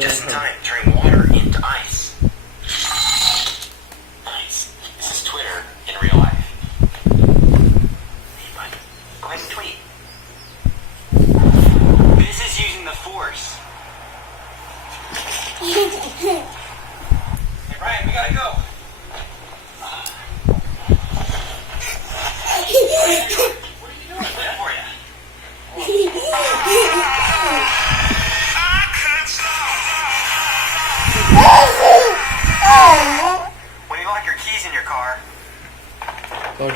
just in time, turning water into ice. Nice. This is Twitter in real life. Hey, bud, go ahead and tweet. This is using the Force. Hey, Ryan, we gotta go. What are you doing? Wait for you. When you lock your keys in your car. Doğru.